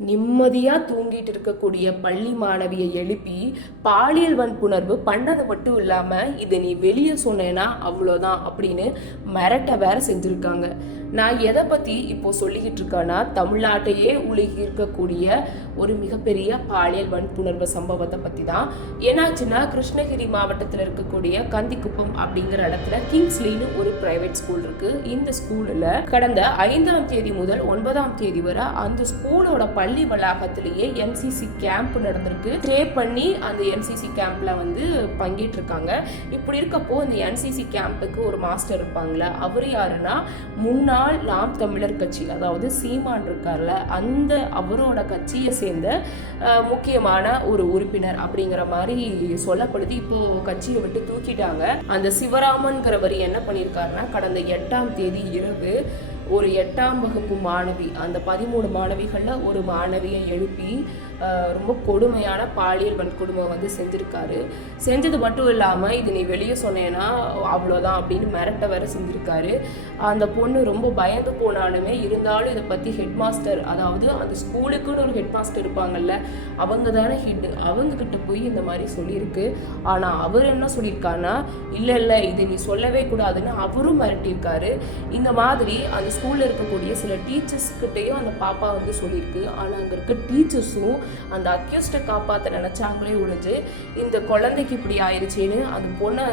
நிம்மதியாக தூங்கிட்டு இருக்கக்கூடிய பள்ளி மாணவியை எழுப்பி பாலியல் வன்புணர்வு பண்ணது மட்டும் இல்லாமல் இதை நீ வெளியே சொன்னேன்னா அவ்வளோதான் அப்படின்னு மிரட்ட வேற செஞ்சுருக்காங்க. நான் எதை பற்றி இப்போ சொல்லிக்கிட்டு இருக்கேன்னா, தமிழ்நாட்டையே உலகி இருக்கக்கூடிய ஒரு மிகப்பெரிய பாலியல் வன்புணர்வு சம்பவத்தை பற்றி தான். ஏன்னாச்சுன்னா, கிருஷ்ணகிரி மாவட்டத்தில் இருக்கக்கூடிய கந்திக்குப்பம் அப்படிங்கிற இடத்துல கிங்ஸ்லின்னு ஒரு பிரைவேட் ஸ்கூல் இருக்கு. இந்த ஸ்கூலில் கடந்த 5ஆம் தேதி முதல் 9ஆம் தேதி வரை அந்த ஸ்கூலோட பள்ளி வளாகத்திலேயே என்சிசி கேம்ப் நடந்திருக்கு. ஸ்டே பண்ணி அந்த என்சிசி கேம்ப்ல பங்கேற்று இருக்காங்க. இப்படி இருக்கப்போ இந்த என்சிசி கேம்புக்கு ஒரு மாஸ்டர் இருப்பாங்களே, அவர் யாருன்னா முன்னாள் நாம் தமிழர் கட்சி, அதாவது சீமான் இருக்கார்ல, அந்த அவரோட கட்சியை சேர்ந்த முக்கியமான ஒரு உறுப்பினர் அப்படிங்கிற மாதிரி சொல்லப்படுது. இப்போ கட்சியை விட்டு தூக்கிட்டாங்க. அந்த சிவராமன்கிறவர் என்ன பண்ணியிருக்காருன்னா, கடந்த 8ஆம் தேதி இரவு ஒரு 8ஆம் வகுப்பு மாணவி, அந்த 13 மாணவிகளில் ஒரு மாணவியை எழுப்பி ரொம்ப கொடுமையான பாலியல் வன்கொடுமை செஞ்சுருக்காரு. செஞ்சது மட்டும் இல்லாமல் இது நீ வெளியே சொன்னேன்னா அவ்வளோதான் அப்படின்னு மிரட்ட வேற செஞ்சுருக்காரு. அந்த பொண்ணு ரொம்ப பயந்து போனாலுமே இருந்தாலும் இதை பற்றி ஹெட் மாஸ்டர், அதாவது அந்த ஸ்கூலுக்குன்னு ஒரு ஹெட் மாஸ்டர் இருப்பாங்கல்ல, அவங்க தானே ஹெட், அவங்கக்கிட்ட போய் இந்த மாதிரி சொல்லியிருக்கு. ஆனால் அவர் என்ன சொல்லியிருக்காருன்னா, இல்லை இது நீ சொல்லவே கூடாதுன்னு அவரும் மிரட்டியிருக்காரு. இந்த மாதிரி அந்த ஸ்கூலில் இருக்கக்கூடிய சில டீச்சர்ஸ்கிட்டையும் அந்த பாப்பா சொல்லியிருக்கு. ஆனால் அங்கே இருக்க டீச்சர்ஸும் அந்த அக்யூஸ்டை காப்பாற்ற நினச்சாங்களே ஒழிஞ்சு இந்த குழந்தைக்கு இப்படி ஆயிடுச்சுன்னு அந்த பொண்ணை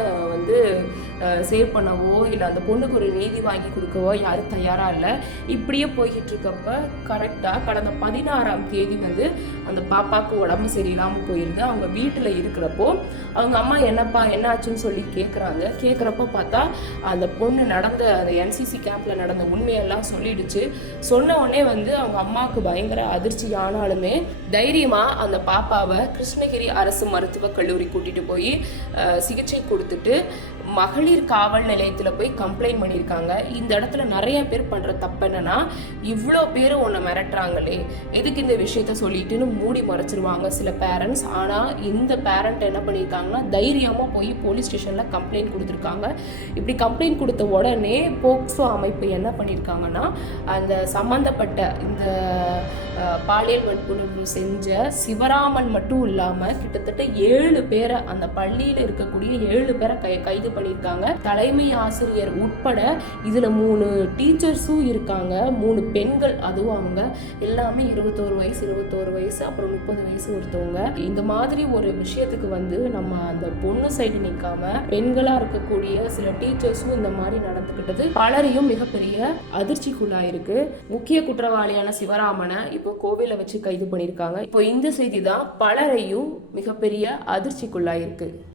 சேவ் பண்ணவோ இல்லை அந்த பொண்ணுக்கு ஒரு நீதி வாங்கி கொடுக்கவோ யாரும் தயாராக இல்லை. இப்படியே போய்கிட்டு இருக்கப்ப கரெக்டாக கடந்த 16ஆம் தேதி அந்த பாப்பாவுக்கு உடம்பு சரியில்லாமல் போயிருது. அவங்க வீட்டில் இருக்கிறப்போ அவங்க அம்மா என்னப்பா என்ன ஆச்சுன்னு சொல்லி கேட்குறப்ப பார்த்தா அந்த பொண்ணு நடந்த அந்த என்சிசி கேம்ப்ல நடந்த உண்மையெல்லாம் சொல்லிடுச்சு. சொன்ன உடனே அவங்க அம்மாவுக்கு பயங்கர அதிர்ச்சி. ஆனாலுமே தைரியமா அந்த பாப்பாவை கிருஷ்ணகிரி அரசு மருத்துவக் கல்லூரி கூட்டிட்டு போய் சிகிச்சை கொடுத்துட்டு மகளிர் காவல் நிலையத்தில் போய் கம்ப்ளைண்ட் பண்ணியிருக்காங்க. இந்த இடத்துல நிறைய பேர் பண்ணுற தப்பு என்னன்னா, இவ்வளோ பேர் உன்னை மிரட்டுறாங்களே, எதுக்கு இந்த விஷயத்த சொல்லிட்டுன்னு மூடி மறைச்சிருவாங்க சில பேரண்ட்ஸ். ஆனால் இந்த பேரண்ட் என்ன பண்ணியிருக்காங்கன்னா, தைரியமாக போய் போலீஸ் ஸ்டேஷனில் கம்ப்ளைண்ட் கொடுத்துருக்காங்க. இப்படி கம்ப்ளைண்ட் கொடுத்த உடனே போக்சோ அமைப்பு என்ன பண்ணியிருக்காங்கன்னா, அந்த சம்மந்தப்பட்ட இந்த பாலியல் வன்புணர்வு செஞ்ச சிவராமன் மட்டும் இல்லாமல் கிட்டத்தட்ட 7 பேரை, அந்த பள்ளியில் இருக்கக்கூடிய 7 பேரை கைது பண்ணியிருக்காங்க. தலைமை ஆசிரியர் உட்பட இதுல 3 டீச்சர்ஸும் இருக்காங்க, 3 பெண்கள். அதுவும் அவங்க எல்லாமே 21 வயசு அப்புறம் 30 வயசு ஒருத்தவங்க. இந்த மாதிரி ஒரு விஷயத்துக்கு நம்ம அந்த பொண்ணு சைடு நிற்காம பெண்களா இருக்கக்கூடிய சில டீச்சர்ஸும் இந்த மாதிரி நடந்துக்கிட்டது பலரையும் மிகப்பெரிய அதிர்ச்சிக்குள்ளாயிருக்கு. முக்கிய குற்றவாளியான சிவராமனை இப்போ கோவிலை வச்சு கைது பண்ணியிருக்காங்க. இப்போ இந்த செய்தி தான் பலரையும் மிகப்பெரிய அதிர்ச்சிக்குள்ளாயிருக்கு.